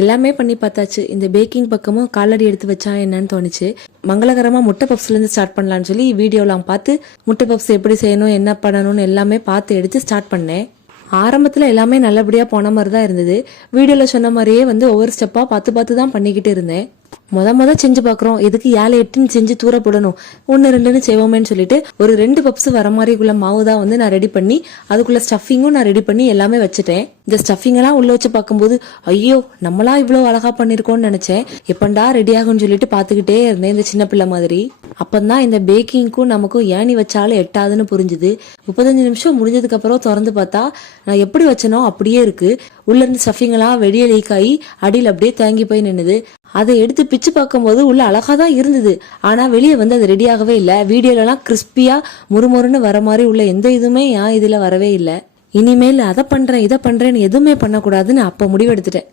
எல்லாமே பண்ணி பார்த்தாச்சு. இந்த பேக்கிங் பக்கமும் காலடி எடுத்து வச்சா என்னன்னு தோணுச்சு. மங்களகரமா முட்டை பப்ஸ்ல இருந்து ஸ்டார்ட் பண்ணலாம்னு சொல்லி வீடியோலாம் பார்த்து முட்டை பப்ஸ் எப்படி செய்யணும் என்ன பண்ணணும்னு எல்லாமே பார்த்து எடுத்து ஸ்டார்ட் பண்ணேன். ஆரம்பத்துல எல்லாமே நல்லபடியா போன மாதிரி தான் இருந்தது. வீடியோல சொன்ன மாதிரியே ஒவ்வொரு ஸ்டெப்பா பார்த்து தான் பண்ணிக்கிட்டு இருந்தேன். முத செஞ்சு பாக்குறோம், எதுக்கு 7 8 செஞ்சு தூர போடணும், 1 2 செய்வோமேன்னு சொல்லிட்டு ஒரு 2 பப்ஸ் வர மாதிரிக்குள்ள மாவு தான் நான் ரெடி பண்ணி அதுக்குள்ள ஸ்டஃபிங்கும் நான் ரெடி பண்ணி எல்லாமே வச்சுட்டேன். இந்த ஸ்டஃபிங் எல்லாம் உள்ள வச்சு பார்க்கும்போது ஐயோ நம்மளா இவ்வளவு அழகா பண்ணிருக்கோம்னு நினைச்சேன். எப்பண்டா ரெடி ஆகும்னு சொல்லிட்டு பாத்துக்கிட்டே இருந்தேன் இந்த சின்ன பிள்ளை மாதிரி. அப்பந்தான் இந்த பேக்கிங்க்கும் நமக்கும் ஏணி வச்சாலும் எட்டாதுன்னு புரிஞ்சுது. 35 நிமிஷம் முடிஞ்சதுக்கு அப்புறம் திறந்து பார்த்தா நான் எப்படி வச்சனோ அப்படியே இருக்கு. உள்ள இருந்து ஸ்டஃபிங் எல்லாம் வெளியே லீக் ஆகி அடியில் அப்படியே தேங்கி போய் நின்னுது. அதை எடுத்து பிச்சு பார்க்கும்போது உள்ள அழகா தான் இருந்தது. ஆனா வெளியே அது ரெடி ஆகவே இல்லை. வீடியோல எல்லாம் கிறிஸ்பியா முறுமுறுன்னு வர மாதிரி உள்ள எந்த இதுவுமே இதுல வரவே இல்லை. இனிமேல் அதை பண்றேன் இதை பண்றேன்னு எதுவுமே பண்ணக்கூடாதுன்னு அப்ப முடிவெடுத்துட்டேன்.